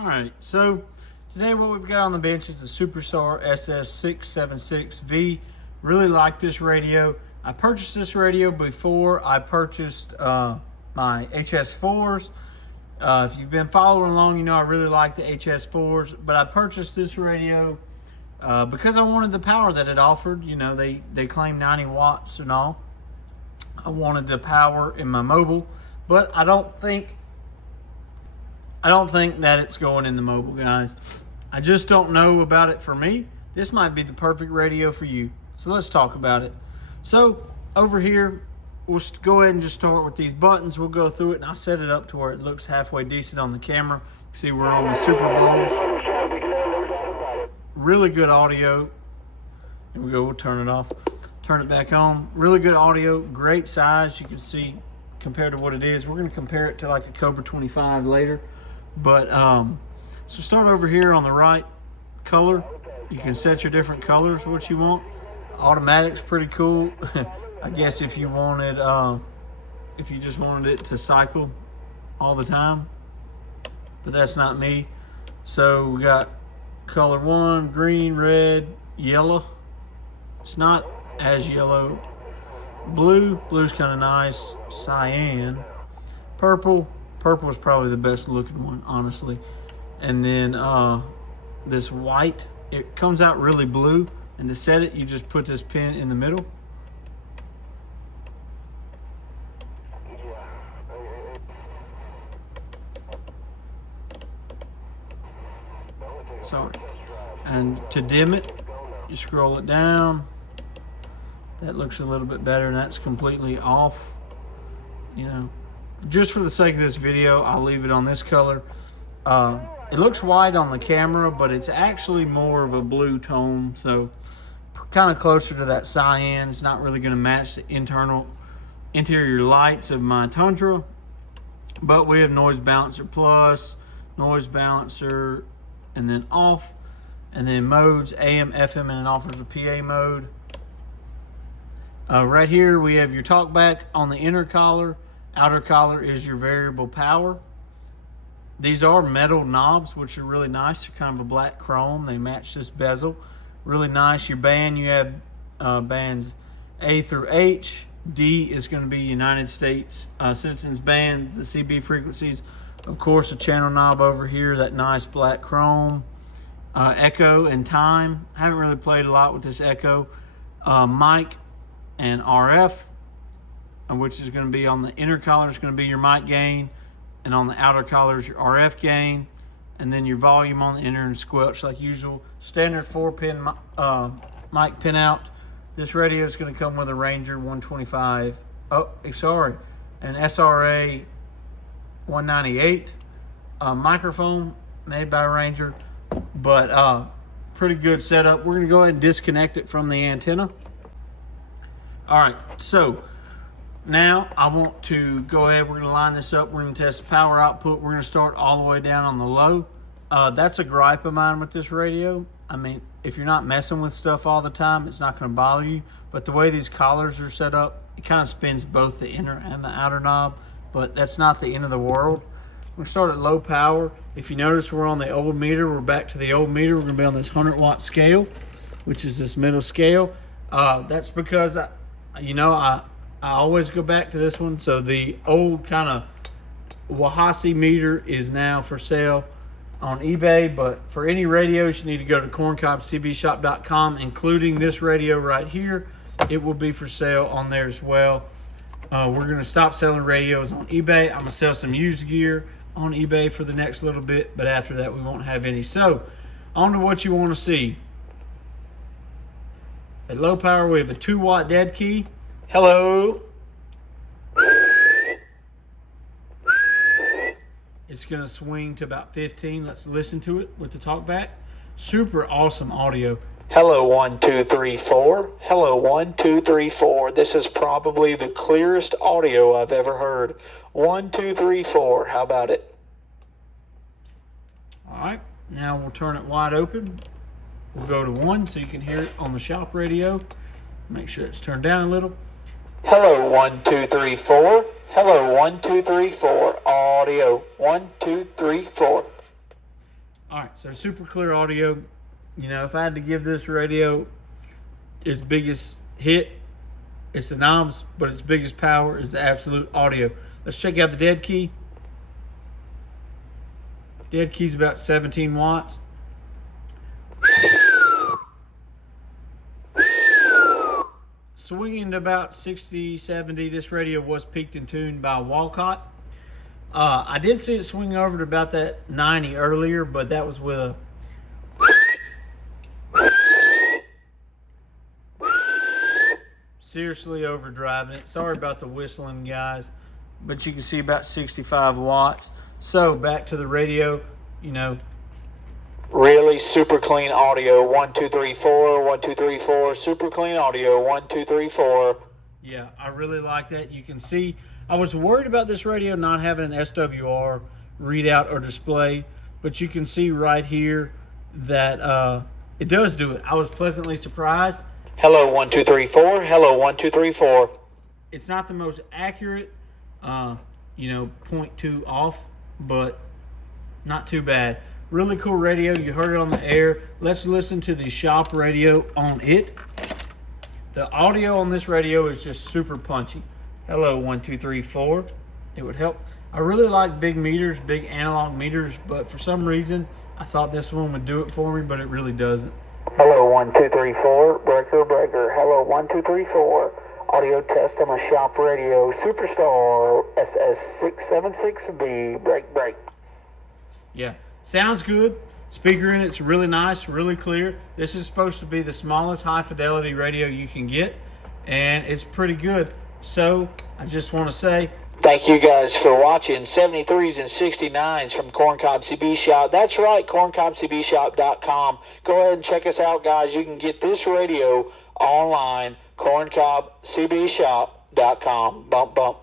All right, so today what we've got on the bench is the Superstar SS676V. Really like this radio. I purchased this radio before I purchased my HS4s. If you've been following along, you know I really like the HS4s, but I purchased this radio because I wanted the power that it offered. You know, they claim 90 watts and all. I wanted the power in my mobile, but I don't think that it's going in the mobile, guys. I just don't know about it for me. This might be the perfect radio for you. So let's talk about it. So over here, we'll go ahead and just start with these buttons. We'll go through it and I'll set it up to where it looks halfway decent on the camera. See, we're on the Super Bowl. Really good audio. Here we go, we'll turn it off. Turn it back on. Really good audio, great size. You can see compared to what it is. We're gonna compare it to like a Cobra 25 later. But so start over here on the right, color. You can set your different colors, what you want. Automatic's pretty cool. I guess if you wanted, if you just wanted it to cycle all the time, but that's not me. So we got color 1, green, red, yellow. It's not as yellow. Blue's kind of nice. Cyan. Purple is probably the best looking one, honestly. And then this white, it comes out really blue. And to set it, you just put this pin in the middle. Sorry. And to dim it, you scroll it down. That looks a little bit better, and that's completely off. You know, just for the sake of this video, I'll leave it on this color. It looks white on the camera, but it's actually more of a blue tone, so kind of closer to that cyan. It's not really going to match the interior lights of my Tundra, but we have noise balancer plus, noise balancer, and then off, and then modes, AM, FM, and it offers a PA mode. Right here we have your talkback on the inner collar. Outer collar is your variable power. These are metal knobs, which are really nice. They're kind of a black chrome. They match this bezel. Really nice. Your band, you have bands A through H. D is going to be United States Citizens Band, the CB frequencies. Of course, a channel knob over here, that nice black chrome. Echo and time. I haven't really played a lot with this echo. Mic and RF, which is going to be on the inner collar, is going to be your mic gain, and on the outer collar is your RF gain, and then your volume on the inner and squelch like usual. Standard 4-pin mic pin out. This radio is going to come with a Ranger 125. Oh, sorry, an SRA 198 microphone made by Ranger, but pretty good setup. We're going to go ahead and disconnect it from the antenna. All right, so now I want to go ahead, we're gonna line this up, we're gonna test the power output. We're gonna start all the way down on the low. That's a gripe of mine with this radio. I mean, if you're not messing with stuff all the time, it's not gonna bother you. But the way these collars are set up, it kind of spins both the inner and the outer knob, but that's not the end of the world. We're gonna start at low power. If you notice, we're on the old meter. We're back to the old meter. We're gonna be on this 100-watt scale, which is this middle scale. That's because I always go back to this one. So the old kind of Wahasi meter is now for sale on eBay, but for any radios, you need to go to corncobcbshop.com, including this radio right here. It will be for sale on there as well. We're going to stop selling radios on eBay. I'm going to sell some used gear on eBay for the next little bit, but after that, we won't have any. So on to what you want to see. At low power, we have a 2-watt dead key. Hello. It's going to swing to about 15. Let's listen to it with the talkback. Super awesome audio. Hello, 1, 2, 3, 4. Hello, 1, 2, 3, 4. This is probably the clearest audio I've ever heard. 1, 2, 3, 4. How about it? All right. Now we'll turn it wide open. We'll go to 1 so you can hear it on the shop radio. Make sure it's turned down a little. Hello, 1, 2, 3, 4. Hello, 1, 2, 3, 4. Audio. 1, 2, 3, 4. All right, so super clear audio. You know, if I had to give this radio its biggest hit, it's the knobs, but its biggest power is the absolute audio. Let's check out the dead key. Dead key's about 17 watts. Swinging to about 60, 70. This radio was peaked and tuned by Walcott. I did see it swing over to about that 90 earlier, but that was with a seriously overdriving it. Sorry about the whistling, guys, but you can see about 65 watts. So back to the radio, you know, Really super clean audio. 1, 2, 3, 4. 1, 2, 3, 4. Super clean audio. 1, 2, 3, 4. yeah, I really like that. You can see, I was worried about this radio not having an SWR readout or display, but you can see right here that it does do it. I was pleasantly surprised. Hello 1, 2, 3, 4. Hello 1, 2, 3, 4. It's not the most accurate, 0.2 off, but not too bad. Really cool radio. You heard it on the air. Let's listen to the shop radio on it. The audio on this radio is just super punchy. Hello 1, 2, 3, 4. It would help. I really like big meters, big analog meters, but for some reason I thought this one would do it for me, but it really doesn't. Hello 1, 2, 3, 4. Breaker, breaker. Hello 1, 2, 3, 4. Audio test on my shop radio. Superstar SS676B. Break, break. Yeah, sounds good. Speaker in it's really nice, really clear. This is supposed to be the smallest high fidelity radio you can get, and it's pretty good. So I just want to say Thank you guys for watching 73s and 69s from Corncob CB Shop. That's right, corncobcbshop.com. Go ahead and check us out, guys. You can get this radio online, corncobcbshop.com. Bump, bump.